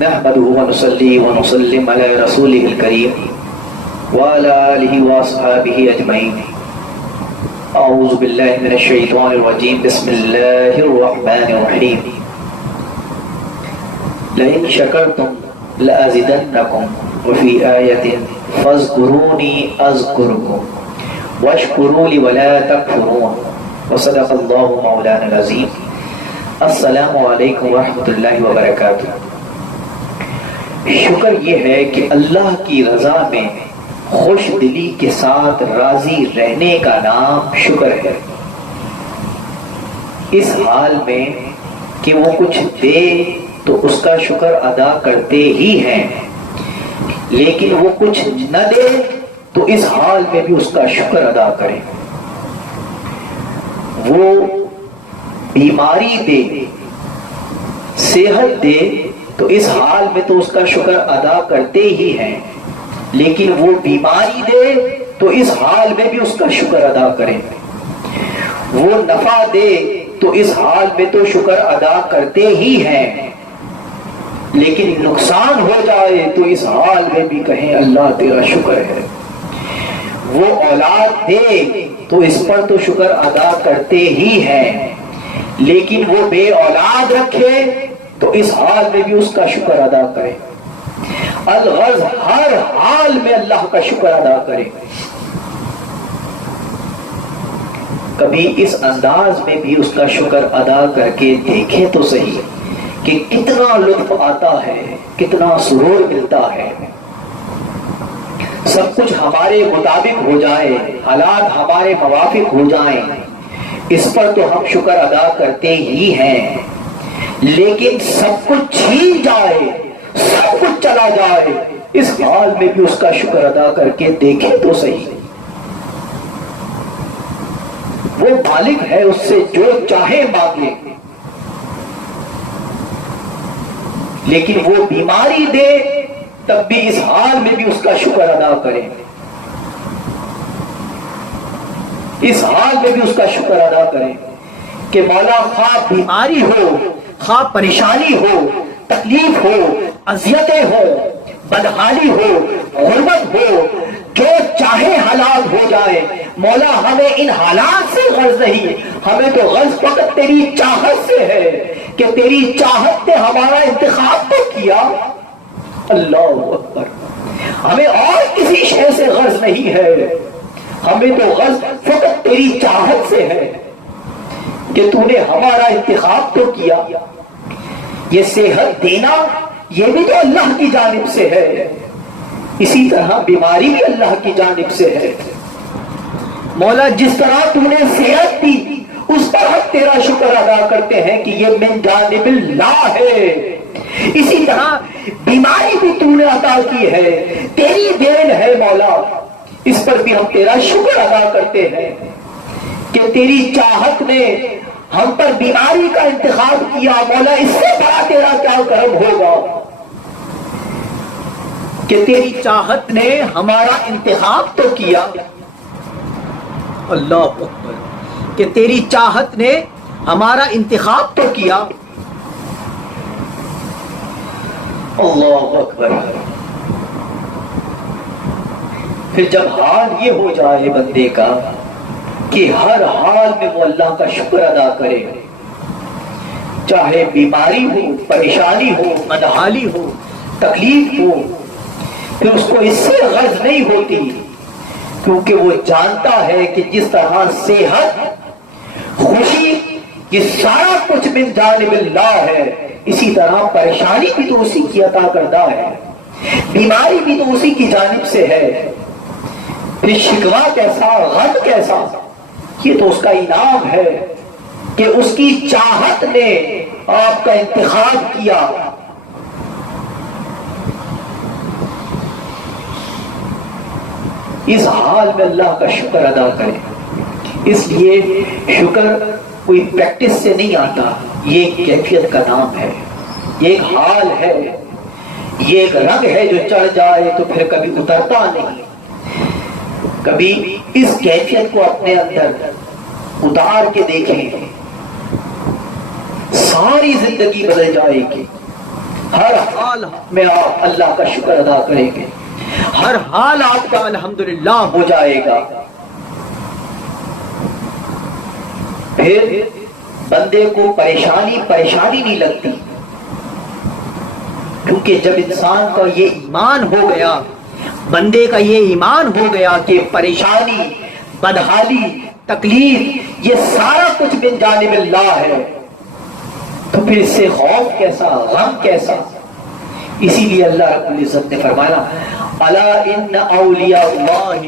نحمده ونصلي ونسلم على رسوله الكريم وعلى آله وأصحابه أجمعين. أعوذ بالله من الشيطان الرجيم. بسم الله الرحمن الرحيم. لئن شكرتم لأزيدنكم وفي آية فاذكروني أذكركم واشكروا لي ولا تكفرون. وصدق الله مولانا العظيم. السلام علیکم ورحمۃ اللہ وبرکاتہ. شکر یہ ہے کہ اللہ کی رضا میں خوش دلی کے ساتھ راضی رہنے کا نام شکر ہے. اس حال میں کہ وہ کچھ دے تو اس کا شکر ادا کرتے ہی ہیں، لیکن وہ کچھ نہ دے تو اس حال میں بھی اس کا شکر ادا کریں. وہ بیماری دے، صحت دے تو اس حال میں تو اس کا شکر ادا کرتے ہی ہیں، لیکن وہ بیماری دے تو اس حال میں بھی اس کا شکر ادا کریں. وہ نفع دے تو اس حال میں تو شکر ادا کرتے ہی ہیں، لیکن نقصان ہو جائے تو اس حال میں بھی کہیں اللہ تیرا شکر ہے. وہ اولاد دے تو اس پر تو شکر ادا کرتے ہی ہیں، لیکن وہ بے اولاد رکھے تو اس حال میں بھی اس کا شکر ادا کرے. الغرض ہر حال میں اللہ کا شکر ادا کرے. کبھی اس انداز میں بھی اس کا شکر ادا کر کے دیکھیں تو صحیح کہ کتنا لطف آتا ہے، کتنا سرور ملتا ہے. سب کچھ ہمارے مطابق ہو جائے، حالات ہمارے موافق ہو جائیں، اس پر تو ہم شکر ادا کرتے ہی ہیں، لیکن سب کچھ چھین جائے، سب کچھ چلا جائے، اس حال میں بھی اس کا شکر ادا کر کے دیکھیں تو صحیح. وہ مالک ہے، اس سے جو چاہے مانگے، لیکن وہ بیماری دے تب بھی اس حال میں بھی اس کا شکر ادا کریں. اس حال میں بھی اس کا شکر ادا کریں کہ مولا خواہ بیماری ہو، خواہ پریشانی ہو، تکلیف ہو، اذیتیں ہو، بدحالی ہو، غربت ہو، جو چاہے حالات ہو جائے، مولا ہمیں ان حالات سے غرض نہیں، ہمیں تو غرض فقط تیری چاہت سے ہے کہ تیری چاہت نے ہمارا انتخاب تو کیا. اللہ اکبر. ہمیں اور کسی شے سے غرض نہیں ہے، ہمیں تو غرض فقط تیری چاہت سے ہے کہ تو نے ہمارا انتخاب تو کیا. یہ صحت دینا یہ بھی تو اللہ کی جانب سے ہے، اسی طرح بیماری بھی اللہ کی جانب سے ہے. مولا جس طرح تو نے صحت دی اس پر ہم تیرا شکر ادا کرتے ہیں کہ یہ من جانب اللہ ہے. اسی طرح بیماری بھی تو نے عطا کی ہے، تیری دین ہے مولا، اس پر بھی ہم تیرا شکر ادا کرتے ہیں کہ تیری چاہت نے ہم پر بیماری کا انتخاب کیا. مولا اس سے بڑا تیرا کیا کرم ہوگا کہ تیری چاہت نے ہمارا انتخاب تو کیا. اللہ اکبر. کہ تیری چاہت نے ہمارا انتخاب تو کیا. اللہ اکبر. پھر جب حال یہ ہو جائے بندے کا کہ ہر حال میں وہ اللہ کا شکر ادا کرے، چاہے بیماری ہو، پریشانی ہو، بدحالی ہو، تکلیف ہو، پھر اس کو اس سے غرض نہیں ہوتی، کیونکہ وہ جانتا ہے کہ جس طرح صحت، خوشی، یہ سارا کچھ من جانب اللہ ہے، اسی طرح پریشانی بھی تو اسی کی عطا کردہ ہے، بیماری بھی تو اسی کی جانب سے ہے. پھر شکوہ کیسا، غم کیسا، یہ تو اس کا انعام ہے کہ اس کی چاہت نے آپ کا انتخاب کیا. اس حال میں اللہ کا شکر ادا کریں. اس لیے شکر کوئی پریکٹس سے نہیں آتا، یہ ایک کیفیت کا نام ہے، یہ ایک حال ہے، یہ ایک رنگ ہے جو چڑھ جائے تو پھر کبھی اترتا نہیں. کبھی اس کیفیت کو اپنے اندر اتار کے دیکھیں، ساری زندگی بدل جائے گی. ہر حال میں آپ اللہ کا شکر ادا کریں گے، ہر حال آپ کا الحمدللہ ہو جائے گا۔ پھر بندے کو پریشانی نہیں لگتی، کیونکہ جب انسان کا یہ ایمان ہو گیا، بندے کا یہ ایمان ہو گیا کہ پریشانی، بدحالی، تکلیف یہ سارا کچھ من جانب اللہ ہے، تو پھر اس سے خوف کیسا، غم کیسا؟ اسی لیے اللہ رب العزت نے فرمایا الا ان اولیاء اللہ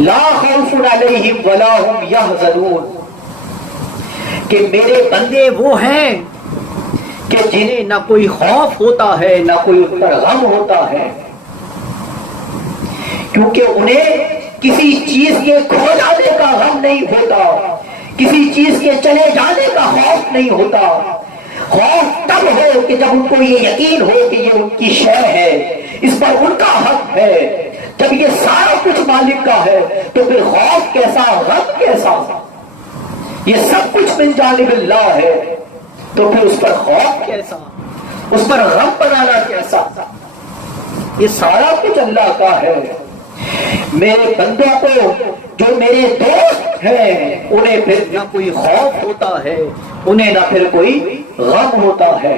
لا خوف علیہم ولا هم يحزنون، کہ میرے بندے وہ ہیں کہ جنہیں نہ کوئی خوف ہوتا ہے نہ کوئی ان پر غم ہوتا ہے، کیونکہ انہیں کسی چیز کے کھو جانے کا غم نہیں ہوتا، کسی چیز کے چلے جانے کا خوف نہیں ہوتا۔ خوف تب ہو کہ جب ان کو یہ یقین ہو کہ یہ ان کی شے ہے، اس پر ان کا حق ہے۔ جب یہ سارا کچھ مالک کا ہے تو پھر خوف کیسا، غم کیسا؟ یہ سب کچھ من جانب اللہ ہے، تو پھر اس پر خوف کیسا، اس پر غم بنانا کیسا؟ یہ سارا کچھ اللہ کا ہے۔ میرے بندوں کو جو میرے دوست ہیں انہیں پھر نہ کوئی خوف ہوتا ہے، انہیں نہ پھر کوئی غم ہوتا ہے۔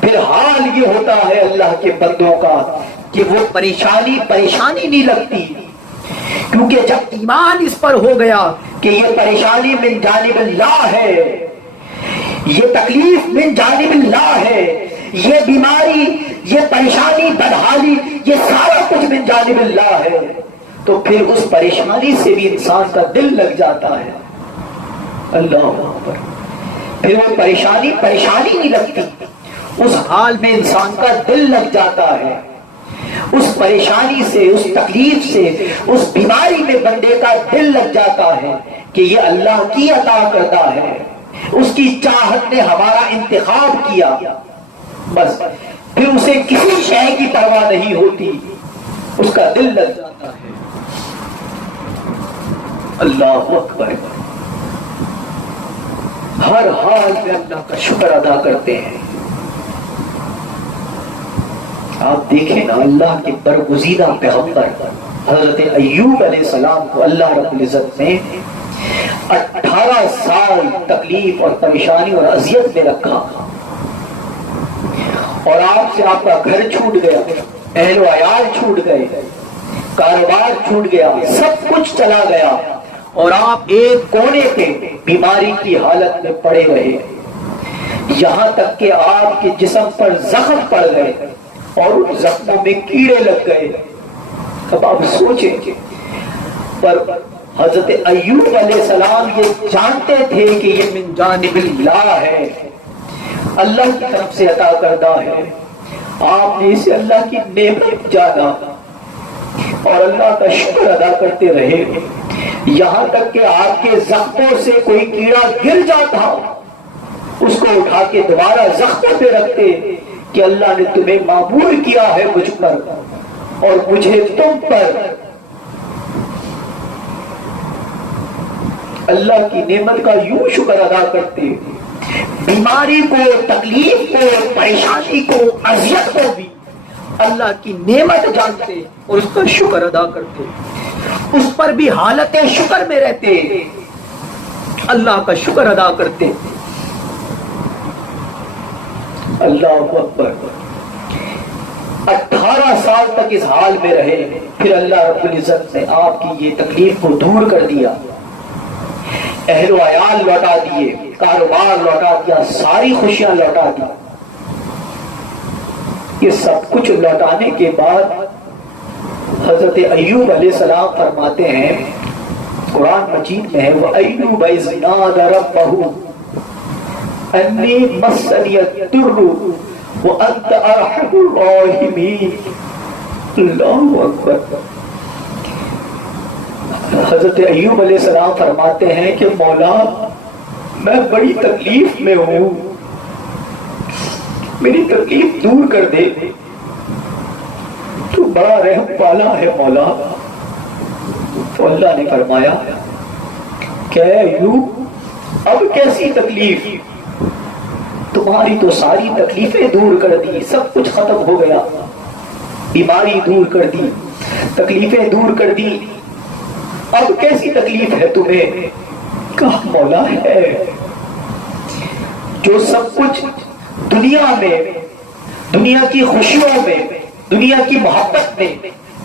پھر حال یہ ہوتا ہے اللہ کے بندوں کا کہ وہ پریشانی نہیں لگتی، کیونکہ جب ایمان اس پر ہو گیا کہ یہ پریشانی من جانب اللہ ہے، یہ تکلیف من جانب اللہ ہے، یہ بیماری، یہ پریشانی، بدحالی، یہ سارا کچھ من جانب اللہ ہے، تو پھر اس پریشانی سے بھی انسان کا دل لگ جاتا ہے۔ اللہ اکبر۔ پھر وہ پریشانی نہیں لگتی، اس حال میں انسان کا دل لگ جاتا ہے۔ اس پریشانی سے، اس تکلیف سے، اس بیماری میں بندے کا دل لگ جاتا ہے کہ یہ اللہ کی عطا کردہ ہے، اس کی چاہت نے ہمارا انتخاب کیا، بس پھر اسے کسی شے کی پرواہ نہیں ہوتی، اس کا دل لگ جاتا ہے۔ اللہ اکبر۔ ہر حال میں اللہ کا شکر ادا کرتے ہیں۔ آپ دیکھیں نا، اللہ کے برگزیدہ پیغمبر حضرت ایوب علیہ السلام کو اللہ رب العزت نے 18 سال تکلیف اور پریشانی اور اذیت میں رکھا، اور آپ سے آپ کا گھر چھوٹ گیا، اہل و عیال چھوٹ گئے، کاروبار چھوٹ گیا، سب کچھ چلا گیا، اور آپ ایک کونے پہ بیماری کی حالت میں پڑے رہے، یہاں تک کہ آپ کے جسم پر زخم پڑ گئے اور ان زخموں میں کیڑے لگ گئے۔ اب آپ سوچیں، پر حضرت ایوب علیہ السلام یہ جانتے تھے کہ یہ من جانب اللہ ہے، اللہ کی طرف سے عطا کردہ ہے۔ آپ نے اسے اللہ کی نعمت جانا اور اللہ کا شکر ادا کرتے رہے، یہاں تک کہ آپ کے زخموں سے کوئی کیڑا گر جاتا، اس کو اٹھا کے دوبارہ زخموں پہ رکھتے کہ اللہ نے تمہیں معمول کیا ہے مجھ پر اور مجھے تم پر۔ اللہ کی نعمت کا یوں شکر ادا کرتے، بیماری کو، تکلیف کو، پریشانی کو، اذیت کو بھی اللہ کی نعمت جانتے اور اس کا شکر ادا کرتے، اس پر بھی حالت شکر میں رہتے، اللہ کا شکر ادا کرتے۔ اللہ اکبر۔ 18 سال تک اس حال میں رہے، پھر اللہ رب العزت نے آپ کی یہ تکلیف کو دور کر دیا، اہل و عیال لوٹا دیے، کاروبار لوٹا دیا، ساری خوشیاں لوٹا دی۔ یہ سب کچھ لوٹانے کے بعد حضرت ایوب علیہ السلام فرماتے ہیں، قرآن مجید میں ہے وَأَيُّوبَ إِذْ نَادَى رَبَّهُ أَنِّي مَسَّنِيَ الضُّرُّ وَأَنْتَ أَرْحَمُ الرَّاحِمِينَ۔ اللہ اکبر۔ حضرت ایوب علیہ السلام فرماتے ہیں کہ مولا میں بڑی تکلیف میں ہوں، میری تکلیف دور کر دے، تو بڑا رحم والا ہے مولا۔ تو اللہ نے فرمایا کہ ایوب اب کیسی تکلیف، تمہاری تو ساری تکلیفیں دور کر دی، سب کچھ ختم ہو گیا، بیماری دور کر دی، تکلیفیں دور کر دی، اب کیسی تکلیف ہے تمہیں؟ کہا مولا ہے جو سب کچھ دنیا میں، دنیا کی خوشیوں میں، دنیا کی محبت میں،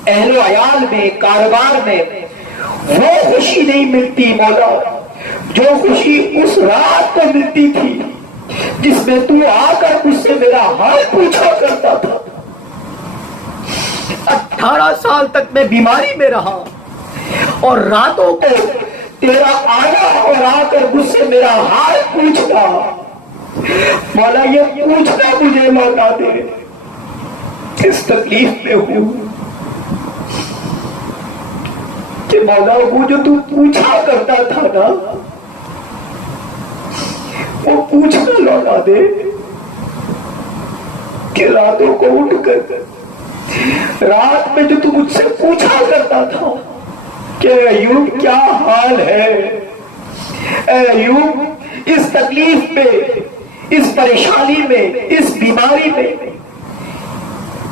اہل و عیال میں، کاروبار میں وہ خوشی نہیں ملتی مولا جو خوشی اس رات کو ملتی تھی جس میں تو آ کر مجھ سے میرا حال پوچھا کرتا تھا۔ 18 سال تک میں بیماری میں رہا اور راتوں کو تیرا آنا اور آ کر مجھ سے میرا حال پوچھنا، مولا یہ پوچھنا مجھے لوٹا دے، کس تکلیف میں ہوں کہ مولا وہ جو تو پوچھا کرتا تھا نا وہ پوچھنا لوٹا دے کہ راتوں کو اٹھ کر رات میں جو تو مجھ سے پوچھا کرتا تھا کہ ایوب کیا حال ہے، اے ایوب اس تکلیف میں، اس پریشانی میں، اس بیماری میں،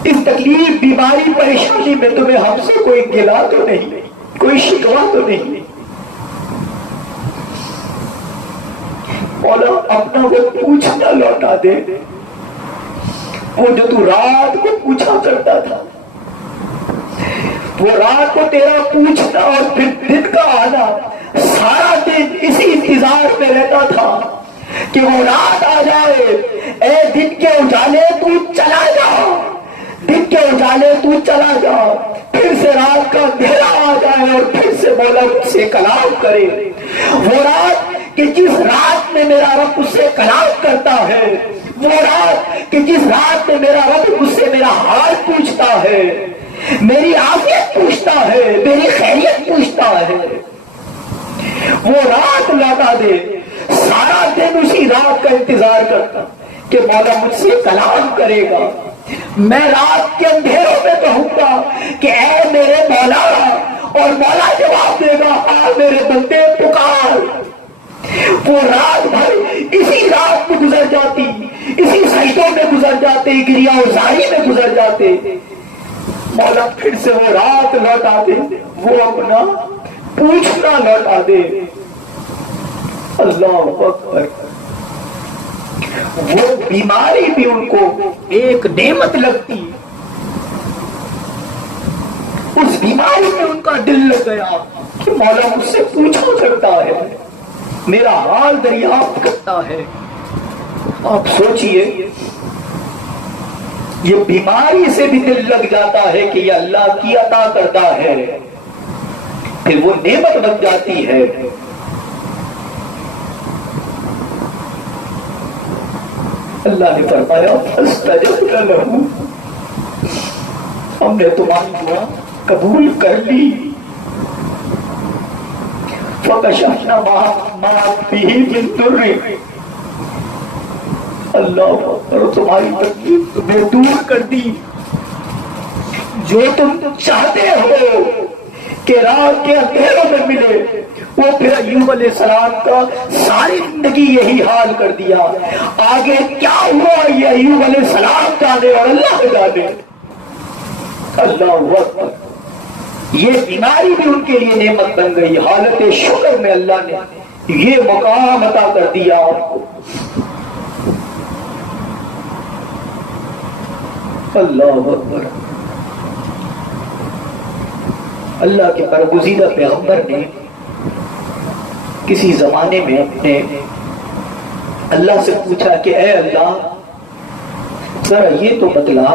اس تکلیف بیماری پریشانی میں تمہیں ہم سے کوئی گلا تو نہیں، کوئی شکوا تو نہیں؟ مولا اپنا وہ پوچھنا لوٹا دے، وہ جو تو رات کو پوچھا کرتا تھا، وہ رات کو تیرا پوچھنا اور پھر دن کا آنا، سارا دن اسی انتظار میں رہتا تھا کہ وہ رات آ جائے، اے دن کے اجالے تو چلا جا، دن کے اجالے تو چلا جا، پھر سے رات کا اندھیرا آ جائے اور پھر سے مولا مجھ سے کلام کرے، وہ رات کہ جس رات میں میرا رب مجھ سے کلام کرتا ہے، وہ رات کہ جس رات میں میرا رب مجھ سے میرا حال پوچھتا ہے، میری عافیت پوچھتا ہے، میری خیریت پوچھتا ہے، وہ رات لوٹا دے۔ سارا دن اسی رات کا انتظار کرتا کہ مولا مجھ سے کلام کرے گا، میں رات کے اندھیروں میں کہوں گا کہ اے میرے مولا، اور مولا جواب دے گا آ میرے بندے پکار۔ وہ رات بھر اسی رات میں گزر جاتی، اسی سجدوں میں گزر جاتے، گریا و زاری میں گزر جاتے، مولا پھر سے وہ رات لوٹا دے، وہ اپنا پوچھنا لوٹا دے۔ اللہ اکبر۔ وہ بیماری بھی ان کو ایک نعمت لگتی، اس بیماری میں ان کا دل لگ گیا کہ مولا مجھ سے پوچھا کرتا ہے، میرا حال دریافت کرتا ہے۔ آپ سوچئے یہ بیماری سے بھی دل لگ جاتا ہے کہ یہ اللہ کی عطا کرتا ہے، پھر وہ نعمت بن جاتی ہے۔ اللہ نے فرمایا فاستجبنا لہ، ہم نے تمہاری دعا قبول کر لی، فکشفنا ما بہ من ضر، اللہ اور تمہاری تکلیف تمہیں دور کر دی۔ جو تم چاہتے ہو کہ رات کے اندھیروں میں ملے، وہ پھر ایوب علیہ السلام کا ساری زندگی یہی حال کر دیا۔ آگے کیا ہوا یہ ایوب علیہ السلام جانے اور اللہ جانے۔ اللہ اکبر۔ یہ بیماری بھی ان کے لیے نعمت بن گئی، حالت شکر میں اللہ نے یہ مقام عطا کر دیا آپ کو۔ اللہ اکبر۔ اللہ کے برگزیدہ پیغمبر نے کسی زمانے میں اپنے اللہ سے پوچھا کہ اے اللہ ذرا یہ تو بتلا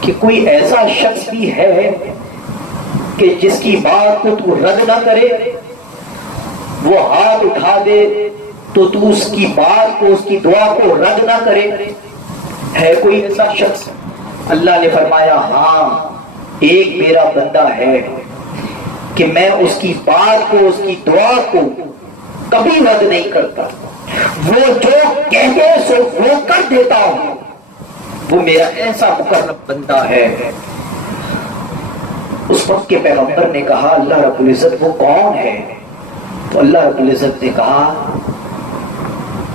کہ کوئی ایسا شخص بھی ہے کہ جس کی بات کو تو رد نہ کرے، وہ ہاتھ اٹھا دے تو تو اس کی بات کو، اس کی دعا کو رد نہ کرے، ہے کوئی ایسا شخص؟ اللہ نے فرمایا ہاں ایک میرا بندہ ہے کہ میں اس کی بات کو، اس کی دعا کو کبھی رد نہیں کرتا، وہ جو کہتے سو وہ کر دیتا ہوں، وہ میرا ایسا مقرب بندہ ہے۔ اس وقت کے پیغمبر نے کہا اللہ رب العزت وہ کون ہے؟ تو اللہ رب العزت نے کہا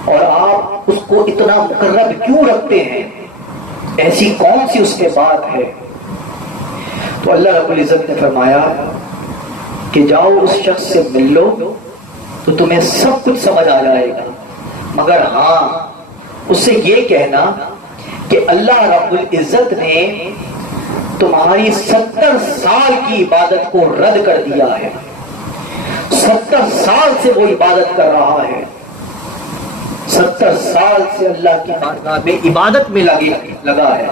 اور آپ اس کو اتنا مقرب کیوں رکھتے ہیں؟ ایسی کون سی اس کے بات ہے؟ تو اللہ رب العزت نے فرمایا کہ جاؤ اس شخص سے مل لو تو تمہیں سب کچھ سمجھ آ جائے گا، مگر ہاں اس سے یہ کہنا کہ اللہ رب العزت نے تمہاری 70 سال کی عبادت کو رد کر دیا ہے، 70 سال سے وہ عبادت کر رہا ہے، 70 سال سے اللہ کی بارگاہ میں عبادت میں لگا ہے۔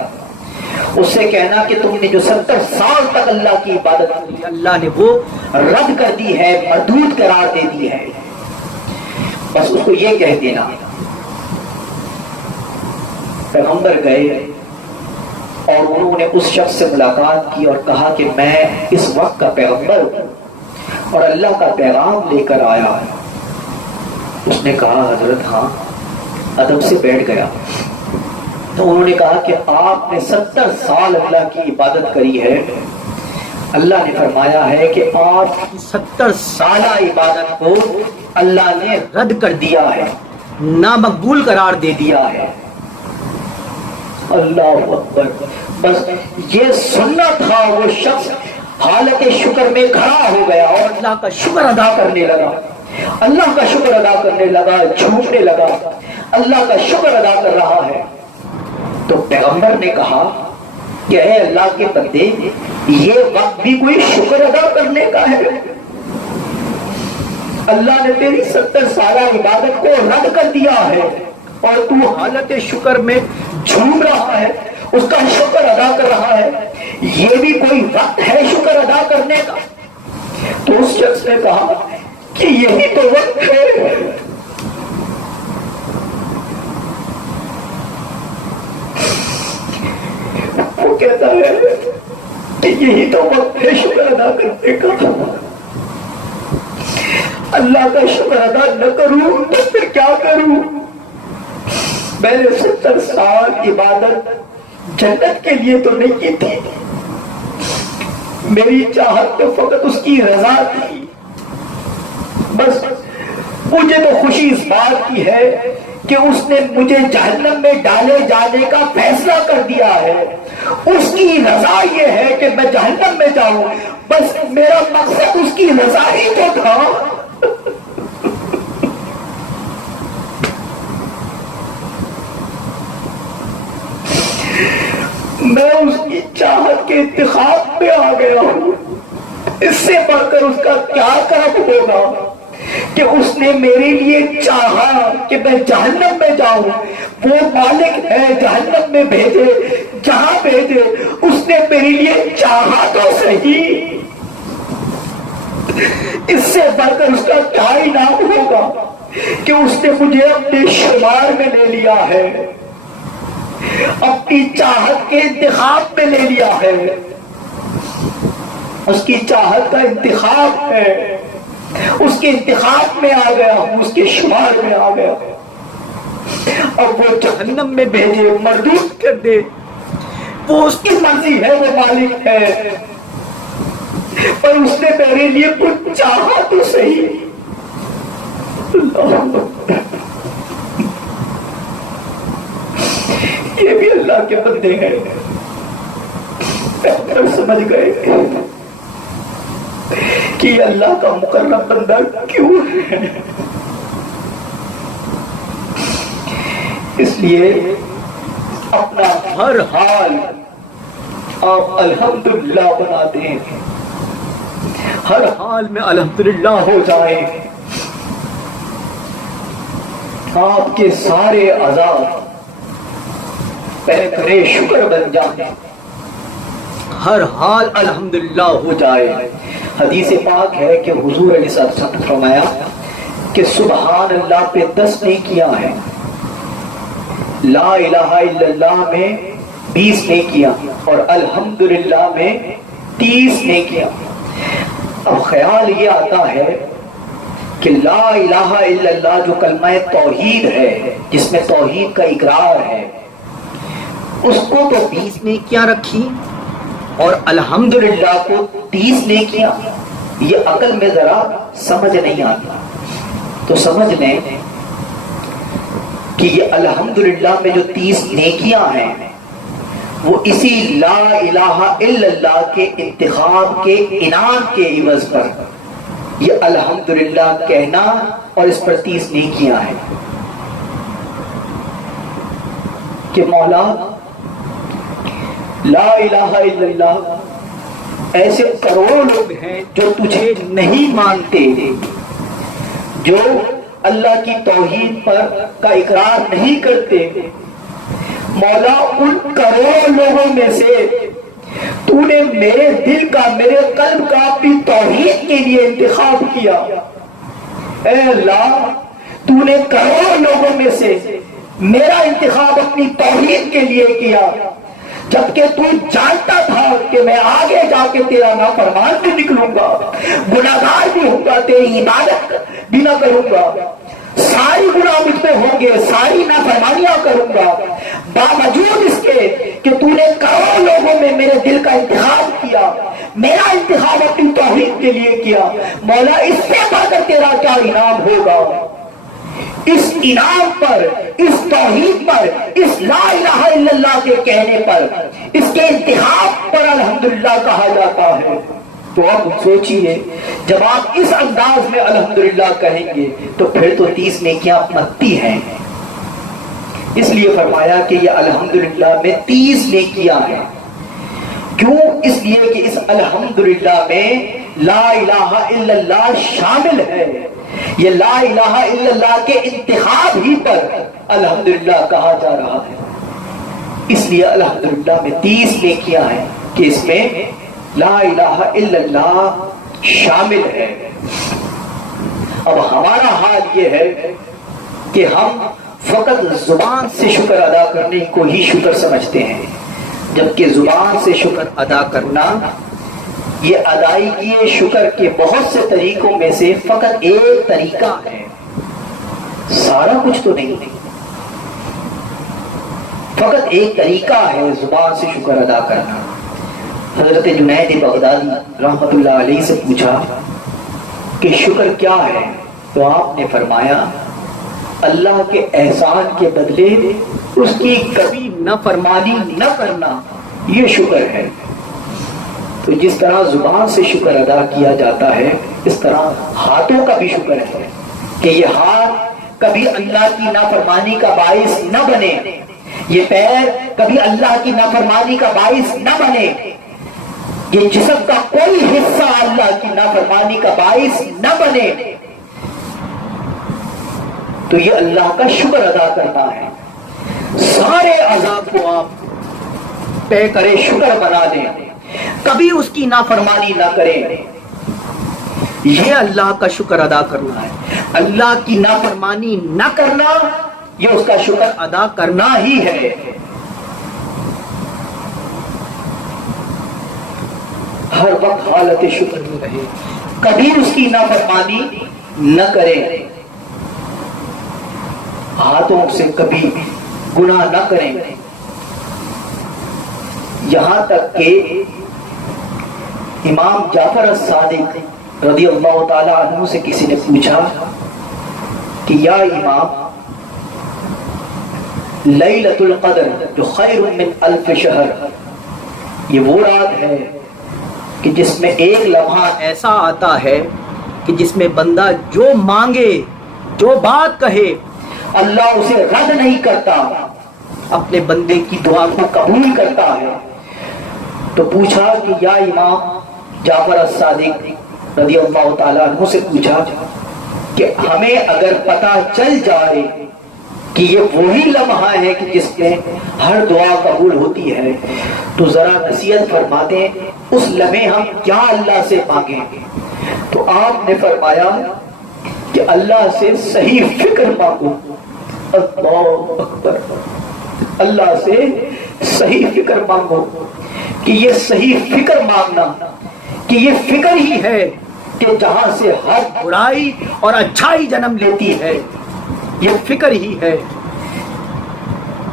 اس سے کہنا کہ تم نے جو 70 سال تک اللہ کی عبادت کی، اللہ نے وہ رد کر دی ہے، مردود قرار دے دی ہے۔ بس اس کو یہ کہہ دینا۔ پیغمبر گئے اور انہوں نے اس شخص سے ملاقات کی اور کہا کہ میں اس وقت کا پیغمبر ہوں اور اللہ کا پیغام لے کر آیا ہے۔ اس نے کہا حضرت ہاں، ادب سے بیٹھ گیا۔ تو انہوں نے کہا کہ آپ نے 70 سال اللہ کی عبادت کری ہے، اللہ نے فرمایا ہے کہ آپ کی 70 سالہ عبادت کو اللہ نے رد کر دیا ہے، نامقبول قرار دے دیا ہے۔ اللہ اکبر۔ بس یہ سننا تھا، وہ شخص حالت شکر میں کھڑا ہو گیا اور اللہ کا شکر ادا کرنے لگا، اللہ کا شکر ادا کرنے لگا، جھومنے لگا، اللہ کا شکر ادا کر رہا ہے۔ تو پیغمبر نے کہا کہ اے اللہ کے بندے، یہ وقت بھی کوئی شکر ادا کرنے کا ہے؟ اللہ نے تیری 70 سالہ عبادت کو رد کر دیا ہے اور تو حالت شکر میں جھوم رہا ہے، اس کا شکر ادا کر رہا ہے، یہ بھی کوئی وقت ہے شکر ادا کرنے کا؟ تو اس شخص نے کہا کہ یہی تو وقت ہے۔ وہ کہتا ہے کہ یہی تو وقت ہے شکر ادا کرنے کا، اللہ کا شکر ادا نہ کروں تو پھر کیا کروں؟ میں نے 70 سال عبادت جنت کے لیے تو نہیں کی تھی، میری چاہت تو فقط اس کی رضا تھی۔ بس مجھے تو خوشی اس بات کی ہے کہ اس نے مجھے جہنم میں ڈالے جانے کا فیصلہ کر دیا ہے، اس کی رضا یہ ہے کہ میں جہنم میں جاؤں، بس میرا مقصد اس کی رضا ہی تو تھا۔ میں اس کی چاہت کے انتخاب میں آ گیا ہوں، اس سے بڑھ کر اس کا کیا کرم ہوگا کہ اس نے میرے لیے چاہا کہ میں جہنم میں جاؤں۔ وہ مالک ہے جہنم میں بھیجے جہاں بھیجے، اس نے میرے لیے چاہا تو صحیح، اس سے بڑھ کر اس کا کیا انعام ہوگا کہ اس نے مجھے اپنے شمار میں لے لیا ہے، اپنی چاہت کے انتخاب میں لے لیا ہے، اس کی چاہت کا انتخاب ہے، اس کے انتخاب میں آ گیا ہوں، اس کے شمار میں آ گیا۔ اب وہ جہنم میں بھیجے مردود کر دے، وہ اس کی مرضی ہے، وہ مالک ہے، پر اس نے میرے لیے کچھ چاہا تو صحیح۔ یہ بھی اللہ کے بندے ہیں، سمجھ گئے کہ اللہ کا مقرب بندہ کیوں ہے۔ اس لیے اپنا ہر حال آپ الحمدللہ بنا دیں، ہر حال میں الحمدللہ ہو جائیں، آپ کے سارے عذاب کرے شکر بن جائیں، ہر حال الحمدللہ ہو جائے۔ حدیث پاک ہے کہ حضور علیہ السلام نے فرمایا کہ سبحان اللہ پہ 10 نیکیاں ہیں، لا الہ الا اللہ میں 20 نیکیاں اور الحمدللہ میں 30 نیکیاں۔ اب خیال یہ آتا ہے کہ لا الہ الا اللہ جو کلمہ توحید ہے، جس میں توحید کا اقرار ہے، اس کو تو 20 نیکیاں رکھی اور الحمدللہ کو 30 نیکیاں، یہ عقل میں ذرا سمجھ نہیں آتا۔ تو سمجھ لیں کہ یہ الحمدللہ میں جو 30 نیکیاں ہیں وہ اسی لا الہ الا اللہ کے انتخاب کے انعام کے عوض پر یہ الحمدللہ کہنا اور اس پر 30 نیکیاں ہیں کہ مولا لا الہ الا اللہ ایسے کروڑوں لوگ ہیں جو تجھے نہیں مانتے، جو اللہ کی توحید پر کا اقرار نہیں کرتے، مولا ان کروڑوں لوگوں میں سے تو نے میرے دل کا، میرے قلب کا اپنی توحید کے لیے انتخاب کیا۔ اے اللہ، تو نے کروڑوں لوگوں میں سے میرا انتخاب اپنی توحید کے لیے کیا، جبکہ تو جانتا تھا کہ میں آگے جا کے تیرا نافرمان بھی نکلوں گا، گناہگار بھی ہوں گا، تیری عبادت بھی نہ کروں گا، ساری گناہ مجھ پہ ہوں گے، ساری نافرمانیاں کروں گا، باوجود اس کے کہ تو نے کروڑوں لوگوں میں میرے دل کا انتخاب کیا، میرا انتخاب اپنی توحید کے لیے کیا، مولا اس سے بڑھ کر تیرا کیا انعام ہوگا؟ اس انعام پر، اس توحید پر، اس لا الہ الا اللہ کے کہنے پر، اس کے انتخاب پر الحمدللہ کہا جاتا ہے۔ تو آپ سوچئے جب آپ اس انداز میں الحمدللہ کہیں گے تو پھر تو 30 نیکیاں بنتی ہیں۔ اس لیے فرمایا کہ یہ الحمدللہ میں 30 نیکیاں ہیں۔ کیوں؟ اس لیے کہ اس الحمدللہ میں لا الہ الا اللہ شامل ہے، یہ لا الہ الا اللہ کے انتخاب ہی پر الحمدللہ کہا جا رہا ہے۔ اس لیے الحمدللہ میں 30 نیکیاں ہیں کہ اس میں لا الہ الا اللہ شامل ہے۔ اب ہمارا حال یہ ہے کہ ہم فقط زبان سے شکر ادا کرنے کو ہی شکر سمجھتے ہیں، جبکہ زبان سے شکر ادا کرنا یہ ادائیگی شکر کے بہت سے طریقوں میں سے فقط ایک طریقہ ہے، سارا کچھ تو نہیں، فقط ایک طریقہ ہے زبان سے شکر ادا کرنا۔ حضرت جنید بغدادی رحمت اللہ علیہ سے پوچھا کہ شکر کیا ہے؟ تو آپ نے فرمایا اللہ کے احسان کے بدلے اس کی کبھی نافرمانی نہ کرنا، یہ شکر ہے۔ تو جس طرح زبان سے شکر ادا کیا جاتا ہے، اس طرح ہاتھوں کا بھی شکر ہے کہ یہ ہاتھ کبھی اللہ کی نافرمانی کا باعث نہ بنے، یہ پیر کبھی اللہ کی نافرمانی کا باعث نہ بنے، یہ جسم کا کوئی حصہ اللہ کی نافرمانی کا باعث نہ بنے۔ تو یہ اللہ کا شکر ادا کرنا ہے۔ سارے اعضاء کو آپ پے کرے شکر بنا دیں، کبھی اس کی نافرمانی نہ کریں، یہ اللہ کا شکر ادا کرنا ہے۔ اللہ کی نافرمانی نہ کرنا یہ اس کا شکر ادا کرنا ہی ہے۔ ہر وقت حالت شکر میں رہے، کبھی اس کی نافرمانی نہ کریں، ہاتھوں سے کبھی گناہ نہ کریں، یہاں تک کہ امام جعفر الصادق رضی اللہ تعالی عنہ سے کسی نے پوچھا کہ یا امام، لیلۃ القدر جو خیر من الف شہر، یہ وہ رات ہے کہ جس میں ایک لمحہ ایسا آتا ہے کہ جس میں بندہ جو مانگے، جو بات کہے، اللہ اسے رد نہیں کرتا، اپنے بندے کی دعا کو قبول کرتا ہے۔ تو پوچھا کہ یا امام جعفر الصادق رضی اللہ تعالیٰ عنہ سے پوچھا کہ ہمیں اگر پتہ چل جائے کہ یہ وہی لمحہ ہے کہ جس میں ہر دعا قبول ہوتی ہے تو ذرا نصیحت فرماتے اس لمحے ہم کیا اللہ سے مانگیں؟ تو آپ نے فرمایا کہ اللہ سے صحیح فکر مانگو۔ اللہ اکبر، اللہ سے صحیح فکر مانگو کہ یہ صحیح فکر مانگنا کہ یہ فکر ہی ہے کہ جہاں سے ہر برائی اور اچھائی جنم لیتی ہے، یہ فکر ہی ہے۔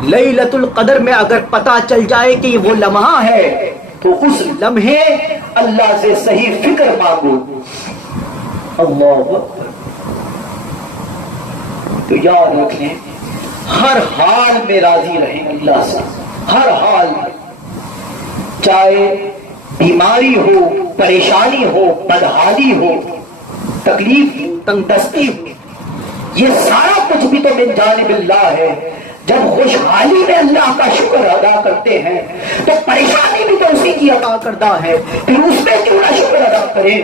لیلۃ القدر میں اگر پتہ چل جائے کہ یہ وہ لمحہ ہے تو اس لمحے اللہ سے صحیح فکر مانگو۔ اللہ اکبر۔ تو یاد رکھ لیں ہر حال میں راضی رہیں اللہ سے، ہر حال میں، چاہے بیماری ہو، پریشانی ہو، بدحالی ہو، تکلیف ہو، تنگ دستی ہو، یہ سارا کچھ بھی تو من جانب اللہ ہے۔ جب خوشحالی میں اللہ کا شکر ادا کرتے ہیں تو پریشانی بھی تو اسی کی عطا کردہ ہے، پھر اس میں کیوں نہ شکر ادا کریں؟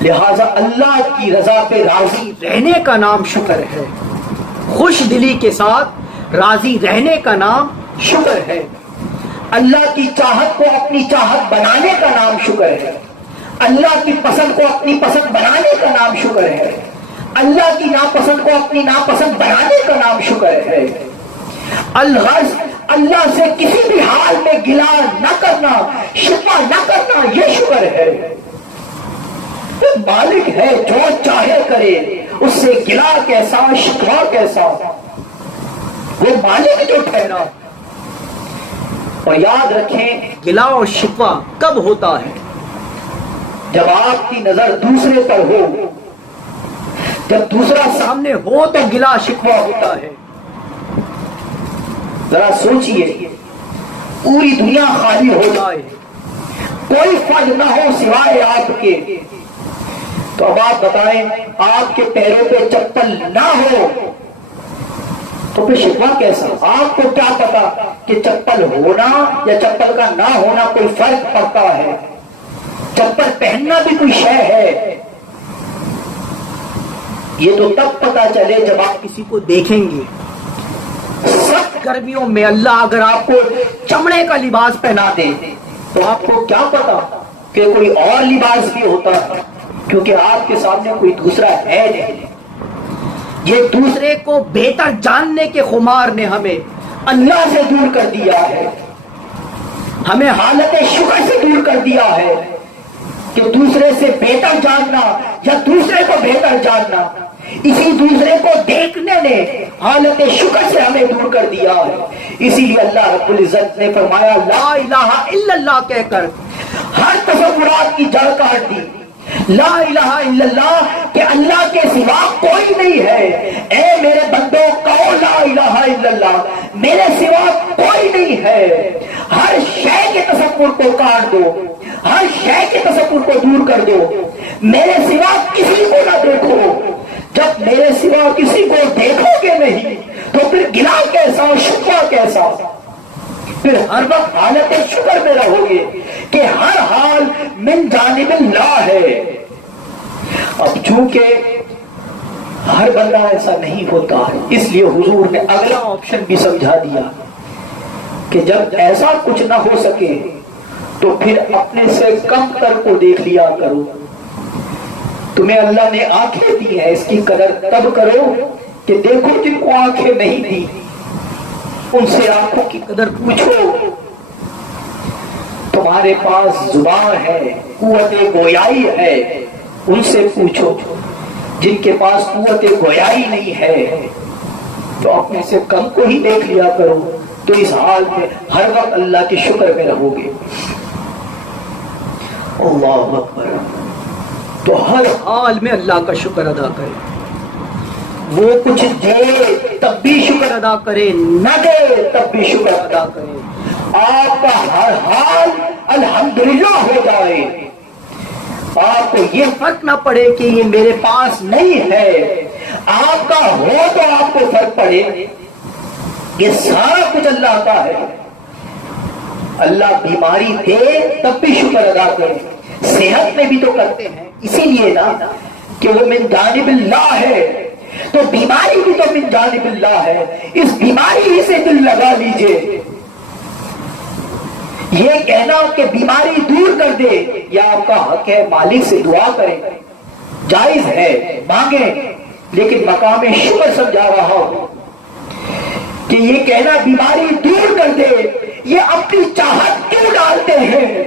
لہذا اللہ کی رضا پہ راضی رہنے کا نام شکر ہے، خوش دلی کے ساتھ راضی رہنے کا نام شکر ہے، اللہ کی چاہت کو اپنی چاہت بنانے کا نام شکر ہے، اللہ کی پسند کو اپنی پسند بنانے کا نام شکر ہے، اللہ کی ناپسند کو اپنی ناپسند بنانے کا نام شکر ہے۔ الغرض اللہ سے کسی بھی حال میں گلا نہ کرنا، شکوہ نہ کرنا، یہ شکر ہے۔ وہ مالک ہے، جو چاہے کرے، اس سے گلا کیسا، شکوہ کیسا، وہ مالک جو ٹھہرا۔ اور یاد رکھیں، گلا اور شکوہ کب ہوتا ہے؟ جب آپ کی نظر دوسرے پر ہو، جب دوسرا سامنے ہو تو گلا شکوہ ہوتا ہے۔ ذرا سوچئے، پوری دنیا خالی ہو جائے، کوئی فرد نہ ہو سوائے آپ کے، تو اب آپ بتائیں، آپ کے پیروں پہ چپل نہ ہو تو پھر شکوہ کیسا؟ آپ کو کیا پتا کہ چپل ہونا یا چپل کا نہ ہونا کوئی فرق پڑتا ہے؟ چپل پہننا بھی کوئی شے ہے۔ یہ تو تب پتا چلے جب آپ کسی کو دیکھیں گے۔ سخت گرمیوں میں اللہ اگر آپ کو چمڑے کا لباس پہنا دے تو آپ کو کیا پتا کہ کوئی اور لباس بھی ہوتا ہے، کیونکہ آپ کے سامنے کوئی دوسرا ہے نہیں۔ یہ دوسرے کو بہتر جاننے کے خمار نے ہمیں اللہ سے دور کر دیا ہے، ہمیں حالت شکر سے دور کر دیا ہے کہ دوسرے سے بہتر جاننا یا دوسرے کو بہتر جاننا، اسی دوسرے کو دیکھنے نے حالت شکر سے ہمیں دور کر دیا ہے۔ اسی لیے اللہ رب العزت نے فرمایا لا الہ الا اللہ کہہ کر ہر تصورات کی جڑ کاٹ دی۔ لا الہ الا اللہ کہ اللہ کے سوا کوئی نہیں ہے۔ اے میرے بندوں کہو لا الہ الا اللہ، میرے سوا کوئی نہیں ہے۔ ہر شے کے تصور کو کاٹ دو، ہر شے کے تصور کو دور کر دو، میرے سوا کسی کو نہ دیکھو۔ جب میرے سوا کسی کو دیکھو گے نہیں تو پھر گلا کیسا، شکوہ کیسا؟ پھر ہر وقت حالت شکر میں رہو گے کہ ہر حال من جانب اللہ ہے۔ اب چونکہ ہر بندہ ایسا نہیں ہوتا، اس لیے حضور نے اگلا آپشن بھی سمجھا دیا کہ جب ایسا کچھ نہ ہو سکے تو پھر اپنے سے کم تر کو دیکھ لیا کرو۔ تمہیں اللہ نے آنکھیں دی ہیں، اس کی قدر تب کرو کہ دیکھو جن کو آنکھیں نہیں دی ان سے آنکھوں کی قدر پوچھو۔ تمہارے پاس زبان ہے، قوت گویائی ہے، ان سے پوچھو۔ جن کے پاس قوت گویائی نہیں ہے تو اپنے سے کم کو ہی دیکھ لیا کرو، تو اس حال میں ہر وقت اللہ کے شکر میں رہو گے۔ اللہ اکبر۔ تو ہر حال میں اللہ کا شکر ادا کرے، وہ کچھ دے تب بھی شکر ادا کرے، نہ دے تب بھی شکر ادا کرے۔ آپ کا ہر حال الحمدللہ ہو جائے، آپ کو یہ فرق نہ پڑے کہ یہ میرے پاس نہیں ہے، آپ کا ہو تو آپ کو فرق پڑے یہ سارا کچھ اللہ کا ہے۔ اللہ بیماری دے تب بھی شکر ادا کرے، صحت میں بھی تو کرتے ہیں، اسی لیے نا کہ وہ من جانب اللہ ہے، تو بیماری بھی تو من جانب اللہ ہے، اس بیماری ہی سے دل لگا لیجئے۔ یہ کہنا کہ بیماری دور کر دے یہ آپ کا حق ہے، مالک سے دعا کریں، جائز ہے، مانگیں، لیکن مقام شکر سمجھا رہا ہوں کہ یہ کہنا بیماری دور کر دے یہ اپنی چاہت کیوں ڈالتے ہیں؟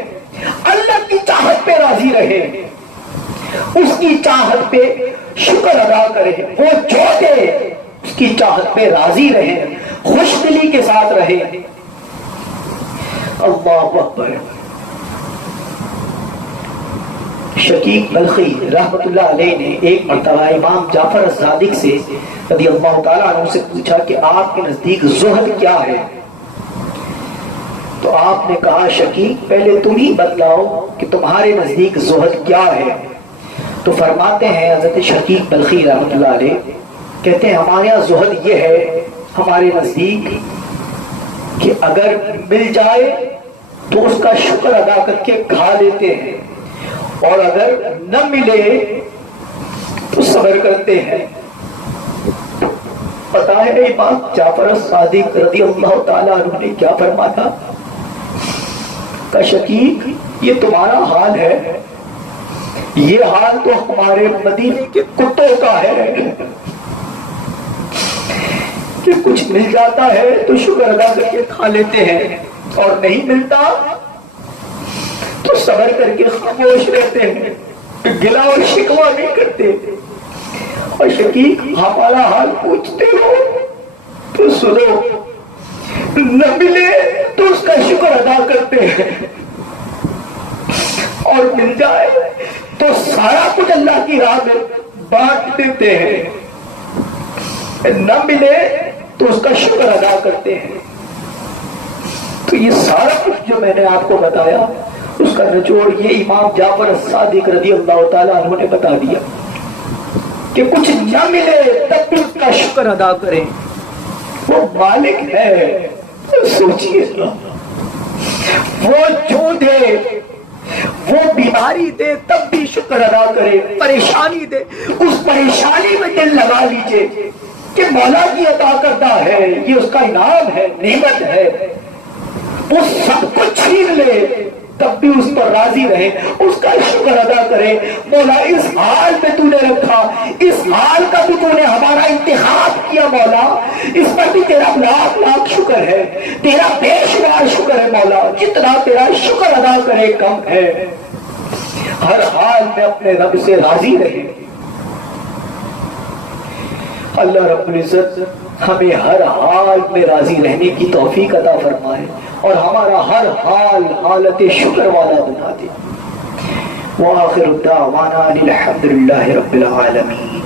اللہ کی چاہت پہ راضی رہے، اس کی چاہت پہ شکر ادا کرے، وہ جو دے اس کی چاہت پہ راضی رہے، خوش دلی کے ساتھ رہے۔ اللہ اکبر۔ شقیق بلخی رحمت اللہ علیہ نے ایک مرتبہ امام جعفر الصادق سے رضی اللہ تعالیٰ عنہ سے پوچھا کہ آپ کے نزدیک زہد کیا ہے؟ تو آپ نے کہا شقیق پہلے تم ہی بتلاؤ کہ تمہارے نزدیک زہد کیا ہے؟ تو فرماتے ہیں حضرت شقیق بلخی رحمت اللہ علیہ، کہتے ہیں ہمارے یہاں زہد یہ ہے ہمارے نزدیک کہ اگر مل جائے تو اس کا شکر ادا کر کے کھا لیتے ہیں، اور اگر نہ ملے تو صبر کرتے ہیں۔ پتہ ہے امام جعفر الصادق رضی اللہ تعالیٰ عنہ نے کیا فرمایا؟ کہ شقیق یہ تمہارا حال ہے، یہ حال تو ہمارے مدینے کے کتوں کا ہے کہ کچھ مل جاتا ہے تو شکر ادا کر کے کھا لیتے ہیں، اور نہیں ملتا تو صبر کر کے خاموش رہتے ہیں، گلا اور شکوہ نہیں کرتے۔ اور شقیق ہمارا حال پوچھتے ہو تو سنو، نہ ملے تو اس کا شکر ادا کرتے ہیں، اور مل جائے تو سارا کچھ اللہ کی راہ میں بانٹ دیتے ہیں، نہ ملے تو اس کا شکر ادا کرتے ہیں۔ تو یہ سارا کچھ جو میں نے آپ کو بتایا اس کا نچوڑ یہ امام جعفر الصادق رضی اللہ تعالیٰ عنہ نے بتا دیا کہ کچھ نہ ملے تب بھی اس کا شکر ادا کریں، وہ مالک ہے۔ سوچئے وہ جو دے، وہ بیماری دے تب بھی شکر ادا کرے، پریشانی دے اس پریشانی میں دل لگا لیجئے کہ مولا کی عطا کردہ ہے، یہ اس کا انعام ہے، نعمت ہے، وہ سب کچھ چھین لے تب بھی اس پر راضی رہے، اس کا شکر ادا کرے۔ مولا اس حال میں تو نے رکھا، اس حال کا بھی تو نے ہمارا انتخاب کیا، مولا اس پر بھی تیرا لاکھ لاکھ شکر ہے، تیرا بے شمار شکر ہے مولا، جتنا تیرا شکر ادا کرے کم ہے۔ ہر حال میں اپنے رب سے راضی رہے۔ اللہ رب العزت ہمیں ہر حال میں راضی رہنے کی توفیق عطا فرمائے اور ہمارا ہر حال حالت شکر والا بنا دے۔ وآخر دعوانا الحمد للہ رب العالمین۔